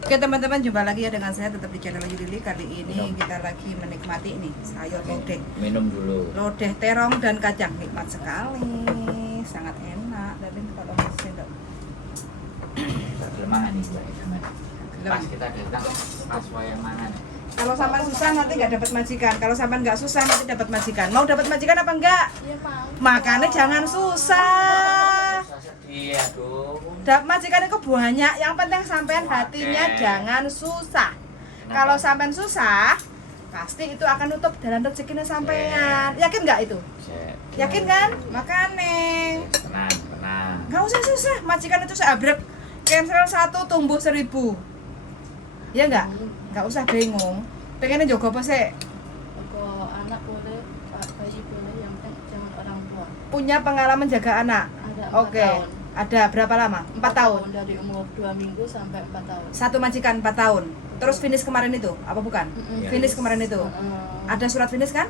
Oke teman-teman, jumpa lagi ya dengan saya tetap di channel Ayu Lili. Kali ini kita lagi menikmati ini sayur lodeh. Minum dulu. Lodeh terong dan kacang, nikmat sekali, sangat enak. Dan kalau sendok Kelemahan nih Mbak. Gelem. Pas kita datang pas wayang mana nih? Kalau sampai susah nanti nggak dapat majikan. Kalau sampai nggak susah nanti dapat majikan. Mau dapat majikan apa enggak? Iya, Pak. Makanya jangan susah. Iya dong. Majikan itu banyak. Yang penting sampean hatinya jangan susah. Kalau sampean susah, pasti itu akan nutup jalan rezekinya sampean. Yakin nggak itu? Yakin kan? Makanya Tenang. nggak usah susah. Majikan itu seabrek. Cancel 1 tumbuh 1000. Ya nggak usah bingung. Pengennya jogo apa sih? Kalau anak boleh, bayi boleh, yang penting jangan orang tua. Punya pengalaman jaga anak. Ada 4 Oke. tahun. Ada berapa lama? 4 tahun. Dari umur 2 minggu sampai 4 tahun. Satu majikan 4 tahun. Terus finish kemarin itu apa bukan? Mm-mm. Finish kemarin itu. Ada surat finish kan?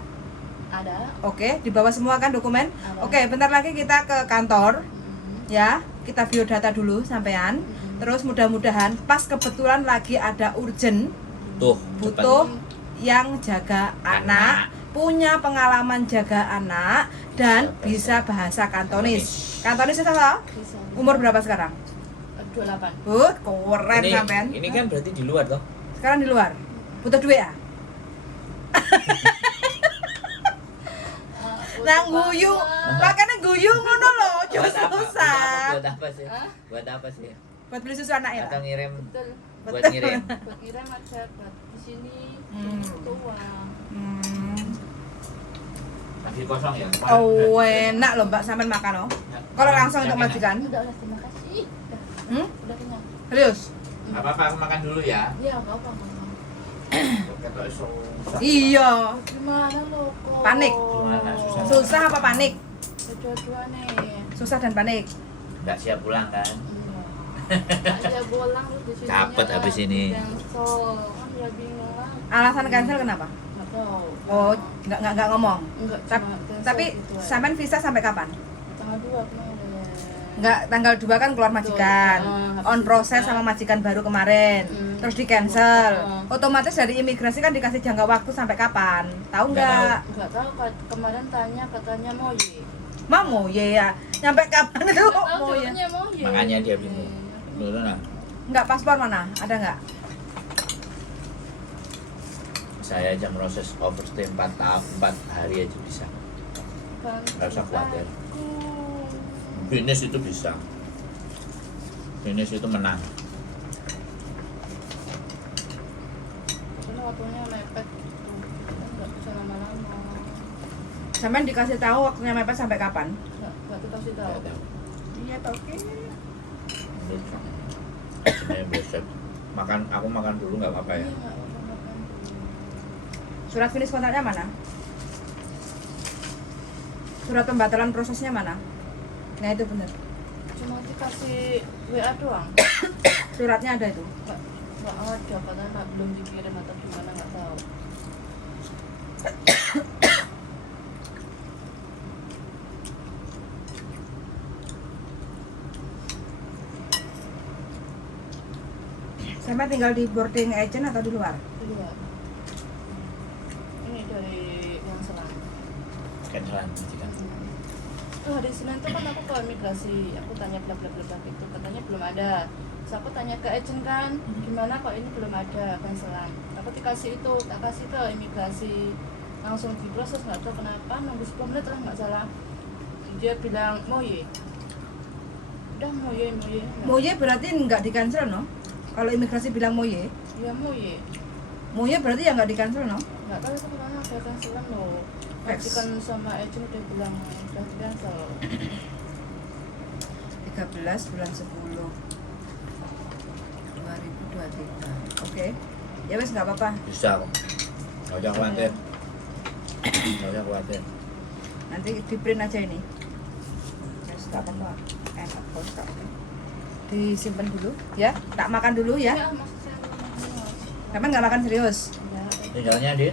Ada. Oke, di bawah semua kan dokumen? Ada. Oke, bentar lagi kita ke kantor Mm-mm. ya. Kita biodata dulu sampean. Terus mudah-mudahan pas kebetulan lagi ada urgent Tuh, butuh yang jaga anak, punya pengalaman jaga anak dan bisa bahasa Kantonis. Kantonis itu apa? Bisa. Umur berapa sekarang? 28. Keren sampean. Ini kan berarti di luar toh? Sekarang di luar. Butuh duit ya? Nang guyu, makanya guyu ngono loh, jauh susah. Buat apa sih? Hah? Buat apa sih? Buat beli susu anak ya? Atau ngirim? Betul. Buat ngirim. Buat ngirim aja, buat di sini Hmm. uang. Masih kosong ya? Oh enak loh mbak, sampean makan loh. Kalau langsung untuk majikan? Udah, terima kasih. Udah kenyang. Serius? Gak apa-apa, aku makan dulu ya. Iya, apa-apa. Ketok susah. Iya. Gimana lo kok? Panik. Gimana, susah? Susah apa panik? Kedua-dua nih. Susah dan panik. Nggak siap pulang kan? Aja bolang terus di sini. Capek habis ini. Cancel. Kan ya bingung lah. Alasan cancel kenapa? Nggak tahu. Oh, nggak ngomong. Enggak, Tap- cuma cancel Tapi gitu aja. sampean visa sampai kapan? Tanggal 2 kemarin. Nggak, tanggal 2 kan keluar majikan. Betul. On proses sama majikan baru kemarin. Terus di cancel. Heeh. Otomatis dari imigrasi kan dikasih jangka waktu sampai kapan? Tahu nggak? Enggak tahu kemarin tanya katanya mau ye. Mau ya. Nyampe kapan itu? Nggak tahu Mau ya. jawabannya mau ye. Makanya dia bingung. Dulu nah. Nggak, paspor mana? Ada nggak? Saya aja proses overstay 4 hari aja bisa. Kan Nggak usah khawatir. aku. Finish itu bisa. Finish itu menang. Karena waktunya mepet gitu. Enggak bisa lama-lama. Sampean dikasih tahu waktunya mepet sampai kapan? Enggak dikasih tahu. Nggak tahu. Iya, oke. Ini besok. Aku makan dulu nggak apa-apa ya. Iya, nggak usah makan. Surat finish kontraknya mana? Surat pembatalan prosesnya mana? Nah itu bener. Cuma dikasih WA doang. Suratnya ada itu. Nggak ada, katanya belum dikirim atau gimana nggak tahu. Sampai tinggal di boarding agent atau di luar? Iya. Ini dari yang Selang. Cancelan majikan. Tuh hari Senin tuh kan aku ke imigrasi, aku tanya bla bla bla bla gitu, katanya belum ada. Terus aku tanya ke agent kan, gimana kok ini belum ada cancelan. Aku dikasih itu, tak kasih ke imigrasi, langsung diproses, nggak tahu kenapa nunggu 10 menit lah nggak salah. Dia bilang mau ye, udah mau ye. Moye berarti nggak di cancel no? Kalau imigrasi bilang moye, Ya mau ye, moye berarti ya nggak di cancel no? nggak tahu itu kemana ada cancelan loh. Majikan sama agent udah bilang udah di cancel. 13 bulan 10 2023. Oke. Ya wes nggak apa-apa. Bisa kok. Nggak usah khawatir. Nggak usah khawatir. Nanti di print aja ini. Terus nggak apa-apa. Enak kok. Disimpan dulu ya. Tak makan dulu ya. Ya, maksud saya belum. Sampai nggak makan serius. Ya, Tinggalnya di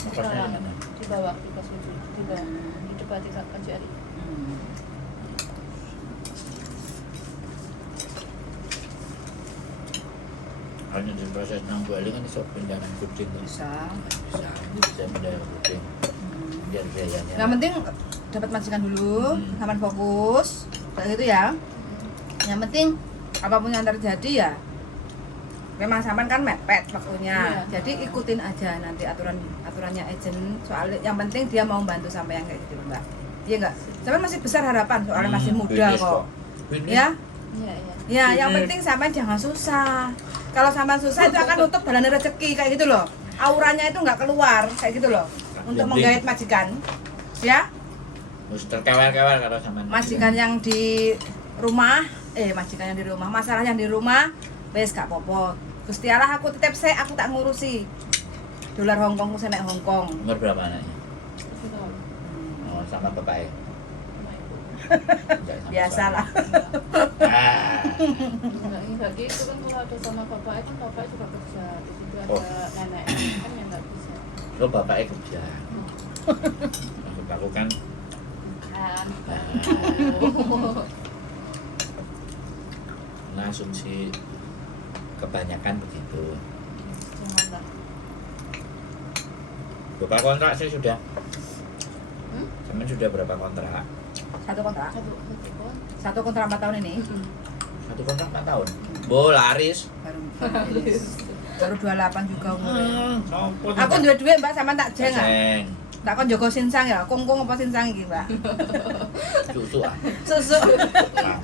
Makasnya di mana? di bawah di kos itu di bawah di depan di KJRI. hanya diproses nang balik kan iso pindah nang kucing tuh. Bisa. Bisa pindah nang kucing. Biar biayanya. Yang penting dapat majikan dulu, sampean fokus. Kayak gitu ya. Yang penting apapun yang terjadi ya memang sampean kan mepet waktunya. Iya. Jadi ikutin aja nanti aturannya agent. Soalnya yang penting dia mau bantu sampean kayak gitu, Mbak. Iya enggak? Sampean masih besar harapan soalnya masih muda Finish kok. Finish. Ya? Iya, iya. Ya, yang penting sampean jangan susah. Kalau sampean susah itu akan nutup jalan rezeki kayak gitu loh. Auranya itu nggak keluar kayak gitu loh. Untuk Yang menggait majikan. Ya? Mesti terkewel-kewel kalau sampean. Majikan yang di rumah, majikan yang di rumah, masalah yang di rumah, wes gak apa-apa. Gusti Allah aku titip aku tak ngurusi. Dolar Hongkong ku senek Hongkong. Umur berapa anaknya? Itu loh. Oh, sama bapaknya. Sama ibu. Enggak, sama Biasalah. suami. Ah. Enggak gitu kan, kalau ada sama bapak itu bapak juga kerja. Di situ ada Oh. nenek kan yang nggak bisa. Lo bapaknya kerja. Maksud aku kan Kan. nah, asumsi kebanyakan begitu. Jangan lah. Berapa kontrak sih sudah? Hmm? Sampean sudah berapa kontrak? Satu kontrak. Satu kon. 1 kontrak 4 tahun ini. Satu kontrak 4 tahun. Bo laris. Baru 28 juga umurnya. Sopo Aku duwe duit Mbak sama tak jeng. Ah. Seng. Tak kon jogo sinsang ya. Kungkung apa sinsang iki, Mbak? Susu ah. Susu.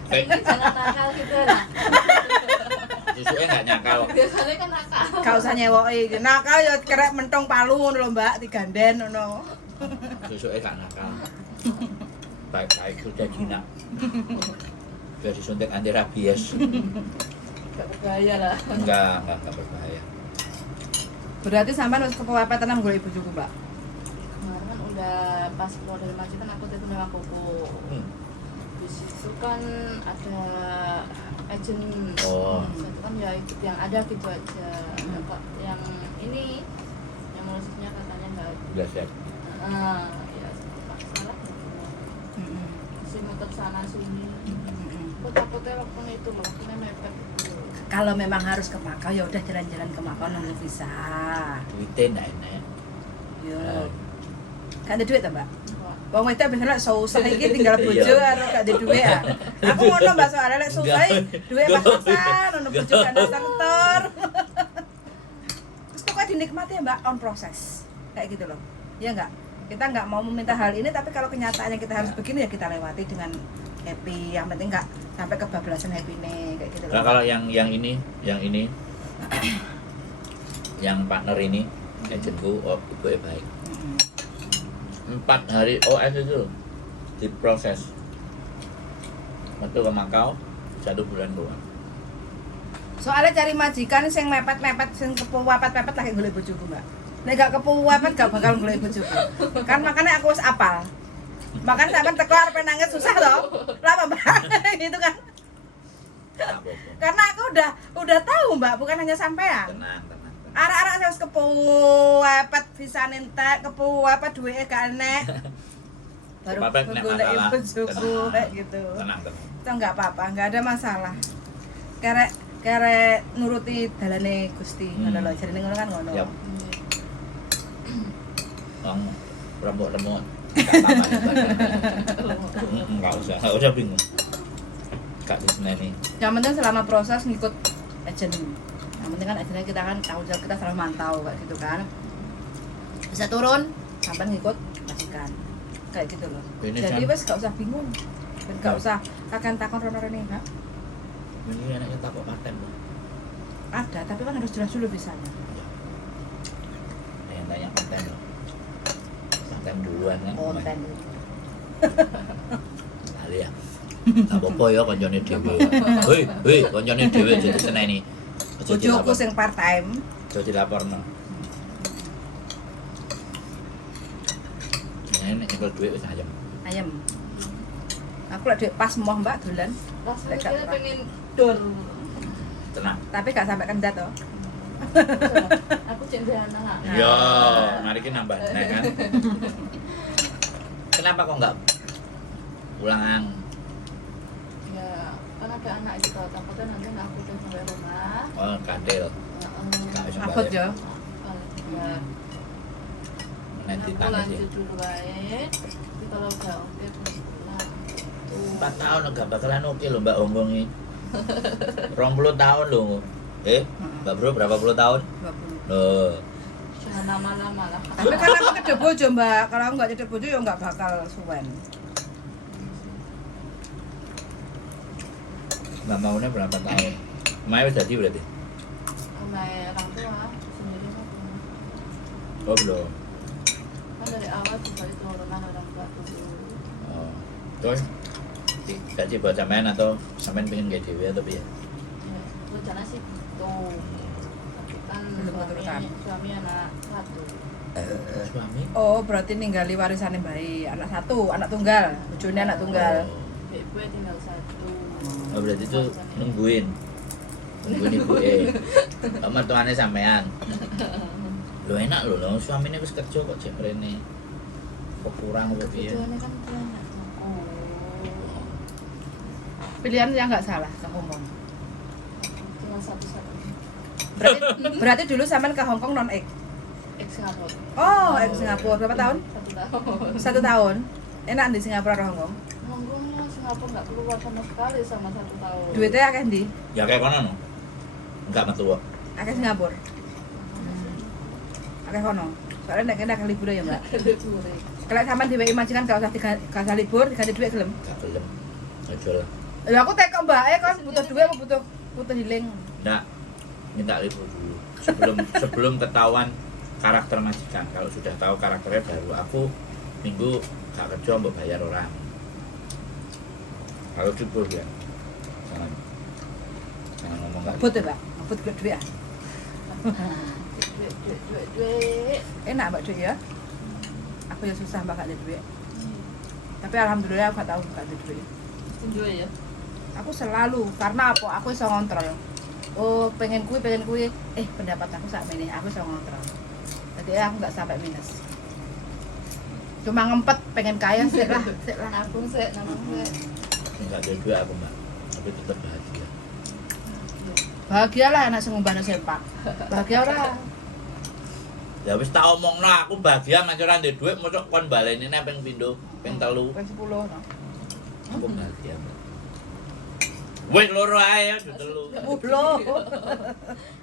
Bangke. Jangan nakal gitu lah. Susunya enggak nyakal. Biasanya kan nakal. Gak usah nyewoki. Nakal ya kerek mentong palu ngono lho, Mbak, diganden ngono. Susunya enggak nakal. Baik-baik sudah jinak. Sudah disuntik anti rabies. Gak berbahaya lah. Enggak berbahaya. Berarti sampean wis kepewepetan nang golek bojoku, Mbak. Kemarin kan udah pas keluar dari masjid kan aku telepon sama koko. Di situ kan ada agent. Oh. Itu kan ya ikut yang ada gitu aja. Kok yang ini yang maksudnya katanya nggak ada. Udah siap. Ya masalah gitu. Si muter sana sini. Aku takutnya waktu itu waktunya mepet gitu. Kalau memang harus ke Makau ya udah jalan-jalan ke Makau nunggu visa. Duitnya enggak enak. Yo. Kan ada duit ta, Mbak? Wah, Wong wedok biasanya lek susah iki tinggal bojo karo gak ada duit ah. Aku ngono Mbak soalnya lek susah duit pas-pasan ono bojo gak ada kantor. Terus pokoknya dinikmati ya Mbak on proses. Kayak gitu loh. Iya enggak? Kita nggak mau meminta hal ini tapi kalau kenyataannya kita harus begini ya kita lewati dengan happy. Yang penting nggak sampai kebablasan happy nih kayak gitu Nah, loh. kalau yang ini yang partner ini agentku ibu baik. 4 hari OS itu diproses. Waktu ke Makau 1 bulan doang. Soalnya cari majikan sing mepet-mepet sing kepuwepet-pepet lagi golek bojoku, Mbak. Nek gak kepuwepet gak bakal golek bojoku. Kan makanya aku wis apal. Makan sampean teko arep nangis susah toh. Lah apa, Mbak? Gitu kan. Apa-apa. Karena aku udah tahu, Mbak, bukan hanya sampean. Tenang. Arak-arak saya wis kepuwepet visane entek, kepuwepet duwike gak enek. Baru Kepepet nek golek masalah. bojoku Tenang. kayak gitu. Tenang. Itu enggak apa-apa, enggak ada masalah. Kerek nuruti dalane Gusti ngono lho, jarine ngono kan ngono. Yap. Bang, remuk-remuk. Enggak usah bingung. Kak diseneni. Yang penting selama proses ngikut agent. Yang penting kan agennya kita kan tanggung jawab kita selalu mantau kayak gitu kan. Bisa turun sampai ngikut majikan. Kayak gitu loh. Ini Jadi Sam. wes gak usah bingung. Dan gak usah takon rono-rene, Kak. Ini anaknya takut paten. Ada, tapi kan harus jelas dulu bisanya. Ada yang tanya paten loh. Paten duluan kan. Konten. Kali ya. Tak apa ya koncone dhewe. Hei, koncone dhewe jadi seneni. Bojoku sing part time. Aja dilaporno. Ini nek nyekel dhuwit wis ayem. Ayam. Aku lek duit pas moh Mbak dolan, langsung Lek gak kita kurang. pengen dor. Tenang. tapi gak sampai kendat toh. Aku cendana lah. Yo, mari kita nambah nek kan. Kenapa kok enggak pulang? Ya, kan ada anak gitu, takutnya nanti aku udah sampai rumah. Oh, kadel. Abot ya. Ya. Nanti Aku tanya sih. lanjut dulu baik. Tapi kalau udah oke pulang. 4 tahun enggak bakalan oke loh Mbak Hongkong ini. 20 tahun loh. Mbak Bro berapa puluh tahun? 20. Loh. Jangan lama-lama lah. Tapi kan aku cedek bojo, Mbak. Kalau aku nggak cedek bojo ya nggak bakal suwen. Mbak maunya berapa tahun? Maya udah jadi berarti? Sama orang tua sendiri mah belum. Oh belum. Kan dari awal juga itu turunan orang tua dulu. Oh. Terus gaji buat sampean atau sampean pengen kayak dewe atau piye? Ya, rencana sih gitu. Tapi kan Belum keturutan. suami anak satu. Suami? Oh, berarti ninggali warisannya bayi. Anak satu, anak tunggal. Bojone anak tunggal. Gue tinggal satu. Oh berarti itu nungguin ibu mertuane sampean. Lo enak lo suaminya wis kerja kok cek mrene. Kok kurang apa piye? Kebetulannya kan dia anak aku. Pilihan yang nggak salah ke Hongkong. Tinggal satu-satunya. Berarti dulu sampean ke Hongkong non ek. Singapura. Oh, ek Singapura berapa tahun? 1 tahun. 1 tahun. Enak di Singapura atau Hongkong? Ngomongnya Singapura nggak keluar sama sekali sama 1 tahun. Duitnya akeh ndi? Ya kayak kono no. Enggak metu kok. Akeh Singapura. Akeh kono. Soalnya nek kene akeh libur ya, Mbak. Liburan. Kalau sampean diwehi majikan gak usah libur, diganti duit gelem. Enggak gelem. Aja lah. Lah aku tekok Mbak, kan butuh duit apa butuh healing. Enggak. Minta libur dulu. Sebelum ketahuan karakter majikan. Kalau sudah tahu karakternya baru aku minggu gak kerja mbok bayar orang. Kalau libur ya. Jangan ngomong enggak. Ngebut ya, Mbak. Ngebut duit ya. Duit. Enak Mbak duit ya. Aku ya susah Mbak gak ada duit. Tapi alhamdulillah aku gak tahu gak ada duit. Duit ya. Aku selalu karena apa? Aku iso ngontrol. Oh, pengen kui. Pendapat aku sak ini, aku iso ngontrol. Jadi aku nggak sampai minus. Cuma ngempet pengen kaya sih lah. Nabung sih. Enggak ada duit aku mbak. Tapi tetap bahagia. Bahagia lah anak sengumbana sepak. Bahagia ora. Ya wis tak omongno aku bahagia macam ora ndek duit mosok kon baleni nang ping pindho, ping 3. Ping 10 no. Aku bahagia. Mbak. Wis loro ae ya, 3. Mublo.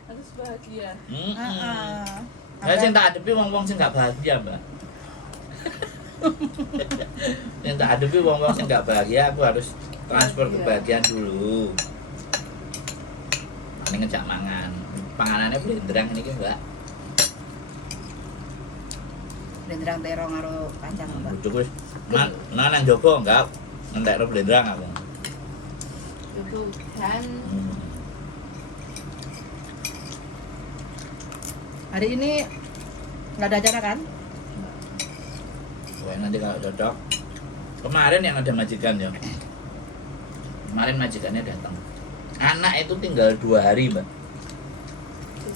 Harus bahagia. Heeh. Saya sing tak adepi wong-wong sing gak bahagia, Mbak. Yang tak adepi wong-wong sing gak bahagia, aku harus transfer kebahagiaan dulu. Ini ngejak mangan. Panganannya blenderang ini ki, Mbak. Blenderang terong karo kacang, Mbak. Bojoku wis nang Joko enggak ngentekno blenderang aku. Itu kan Hari ini nggak ada acara kan? Wah, nanti kalau cocok. Kemarin yang ada majikan ya. Kemarin majikannya datang. Anak itu tinggal 2 hari, Mbak.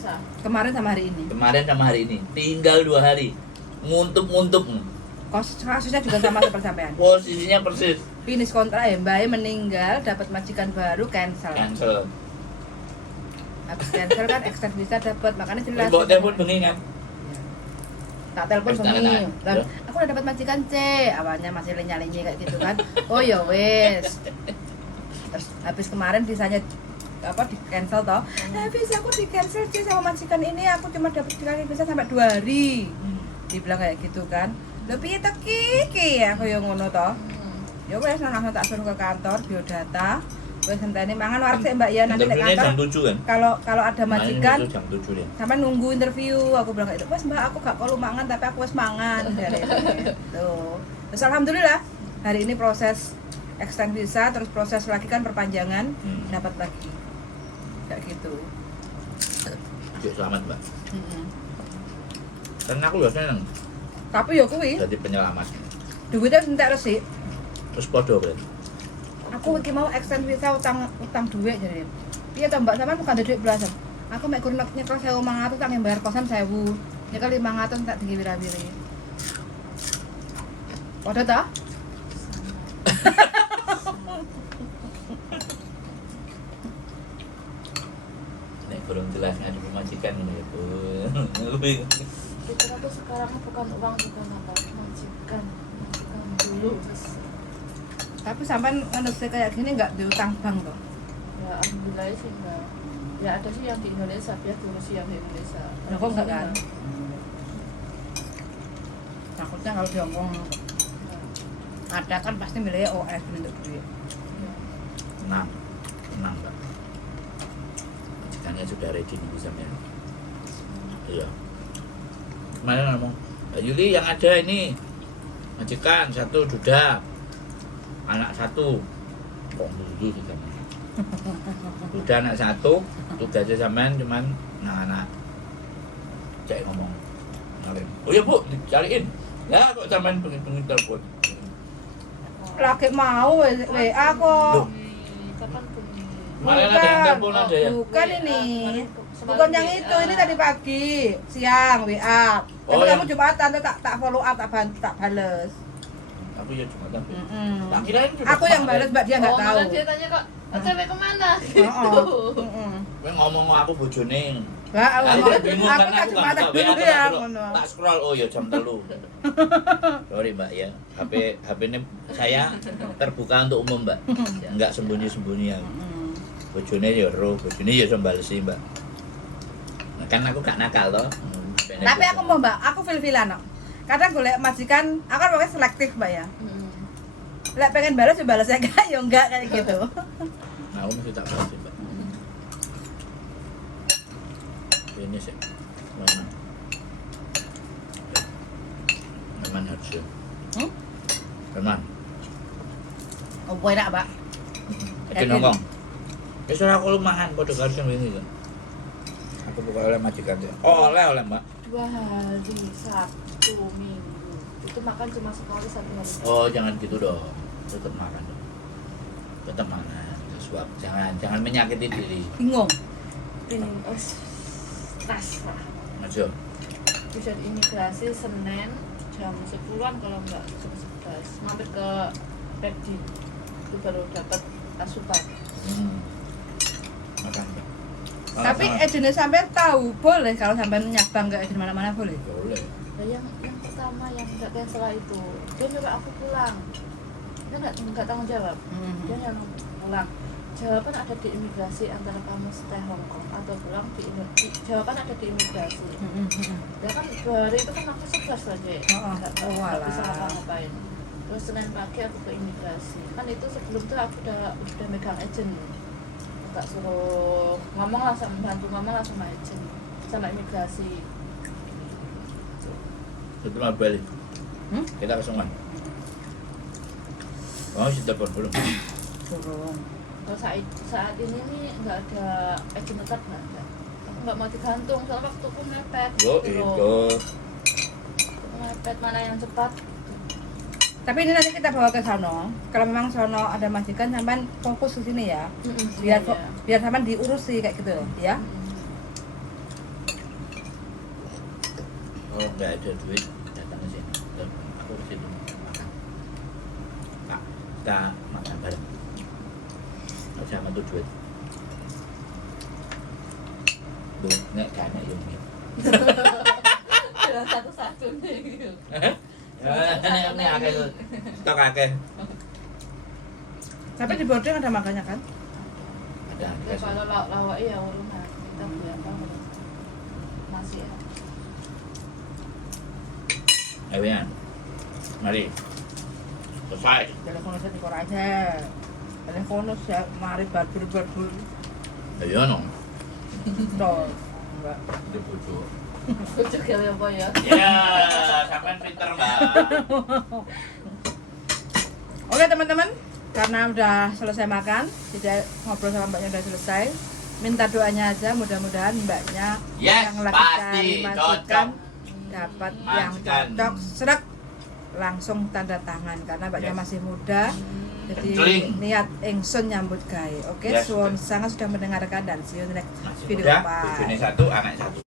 susah. Kemarin sama hari ini. Kemarin sama hari ini tinggal 2 hari. Nguntup. Kasusnya juga sama seperti sampean. Posisinya persis. Finish kontrak ya, Mbak meninggal, dapat majikan baru cancel. Cancel. Habis cancel kan extend visa dapat, makanya jelas. Mbok telepon bengi kan. Tak telepon Terus bengi. tangan, Lah, ya. aku udah dapat majikan C. Awalnya masih lenya-lenye kayak gitu kan. Oh ya wes. Terus habis kemarin visanya apa di cancel toh. Habis aku di cancel C sama majikan ini, aku cuma dapat dikasih visa sampai 2 hari. Dibilang kayak gitu kan. Lho piye to Ki? Aku yo ngono toh. Ya wes langsung tak suruh ke kantor biodata. Wes enteni mangan wareg sik Mbak ya nanti nek Interviewnya kantor. jam 7 kan. Kalau ada majikan Main itu jam 7 ya. sampai nunggu interview, aku bilang kayak itu, wes Mbak aku gak perlu mangan tapi aku wes mangan dari itu. Terus alhamdulillah hari ini proses extend visa, terus proses lagi kan perpanjangan, dapat lagi kayak gitu. Yuk selamat Mbak. Karena aku biasanya seneng Tapi ya kuwi jadi penyelamat. duitnya wis entek resik. Terus podo kan. Aku iki mau extend visa utang duit jadi. Piye to Mbak sampean bukan ada duit belasan. Aku mek kurang nyekel 1.500 tak bayar kosan 1.000. Nyekel 500 tak tinggi wira-wiri. Padha ta? Nek belum jelas ngadu majikan ini ya Bu. Pikir aku sekarang bukan uang bukan apa, majikan dulu. Tapi sampean manusia kayak gini nggak diutang bank toh? Ya alhamdulillah sih enggak. Ya ada sih yang di Indonesia, dia dulu sih yang di Indonesia. Nah, kok enggak kan? Takutnya kalau di Hongkong ada kan pasti milihnya OS untuk duit. Tenang Mbak. Majikannya sudah ready nih sampean. Iya. Kemarin ngomong, Mbak Yuli yang ada ini majikan satu duda, anak satu. Kok dulu sih kan? Duda anak satu, tugasnya sampean cuman anak-anak. Cek ngomong. Oh iya Bu, dicariin. Ya kok sampean pengen telepon. Lagi mau WA kok. Kapan pun. Kemarin ada yang telepon ada ya? Bukan ini. Semalam Bukan yang WA. itu, ini tadi pagi, siang WA. Tapi Oh, kamu yang- Jumatan tuh tak follow up, tak bales. Aku ya cuma tapi. Mm-mm. Tak kirain sudah Aku yang kemarin. bales, Mbak, dia nggak Oh, tahu. malah dia tanya kok, "OTW kemana?" Gitu. Mm-mm. Kowe ngomong aku bojone. Lah, aku Aku ngomong, bingung aku kan tak aku Jumatan nggak dulu WA ya, terus ngono. tak scroll oh ya jam 3. Sorry Mbak ya. HP ini saya terbuka untuk umum Mbak. Enggak sembunyi-sembunyi ya. Mm. Bojone ya ro, bojone ya iso balesi Mbak. Nah, kan aku gak nakal toh. Tapi aku mau Mbak, aku fil-filan kok. Kadang golek majikan, aku kan pokoknya selektif Mbak ya. Lek pengen balas ya balas, ya enggak ya enggak kayak gitu. Nah, aku mesti tak balesi Mbak. Ini sih. Mana? Teman harus ya. Hmm? Teman. Oh, enak Mbak. Yakin ngomong. Wis ora aku lumahan padha karo sing wingi kan. Aku buka oleh majikan. Oh, oleh Mbak. 2 hari, Sabtu, Minggu. Itu makan cuma sekali 1 hari. Oh, jangan gitu dong. Tetap makan dong. Tetap makan. Suap. Jangan menyakiti diri. Bingung. Ini stres lah. Maju. Bisa di imigrasi Senin jam 10-an kalau enggak jam 11. Mampir ke Pedi. Itu baru dapat asupan. Makan. Mbak. Tapi Sama-sama. agennya sampean tahu boleh kalau sampean nyabang ke agen mana-mana boleh. boleh. Nah, yang pertama yang enggak cancel itu, dia nyuruh aku pulang. Dia enggak tanggung jawab. Dia yang pulang. Jawaban ada di imigrasi antara kamu stay Hongkong atau pulang jawaban ada di imigrasi. Ya kan 2 hari itu kan aku 11 lagi. Nggak bisa ngapa-ngapain. Terus Senin pagi aku ke imigrasi. Kan itu sebelum itu aku udah megang agent. Enggak suruh ngomong lah bantu ngomong lah sama agent, sama imigrasi. Itu mah balik. Hmm? Kita kesungan. Mau sih telepon belum? Burung. Kalau saat ini nih nggak ada agent tetap nggak ada. Aku nggak mau digantung soalnya waktu aku mepet. Yo itu. Mepet mana yang cepat. Tapi ini nanti kita bawa ke sono. Kalau memang sono ada majikan, sampean fokus ke sini ya. Biar sampean diurusi kayak gitu ya. Oh, nggak ada duit datang ke sini. Aku ke situ makan. Pak, kita makan bareng. Sama tuh duit. Duh, nggak kena yang ini. Satu-satu nih gitu. Ini akeh tuh. Stok akeh. Tapi di boarding ada makannya kan? Ada Ya akeh. kalau lawak ya rumah kita beli apa nasi ya. Ayan. Mari. Selesai. Teleponnya di koran aja. Teleponnya ya mari barbur. Ayo no. Toh. Enggak. Itu bojo. Lucu kali apa ya? Ya, sampean pinter, Mbak. Oke teman-teman, karena udah selesai makan, jadi ngobrol sama mbaknya udah selesai. Minta doanya aja, mudah-mudahan mbaknya Yes, yang lagi pasti cari cocok. majikan dapat yang Majikan. cocok, seret langsung tanda tangan karena mbaknya Yes. masih muda. Jadi Kencling. niat ingsun nyambut gawe. Oke, Yes, suwun betul. sangat sudah mendengarkan dan see you in the next Masih video. muda, Bye. bojone 1, anak 1.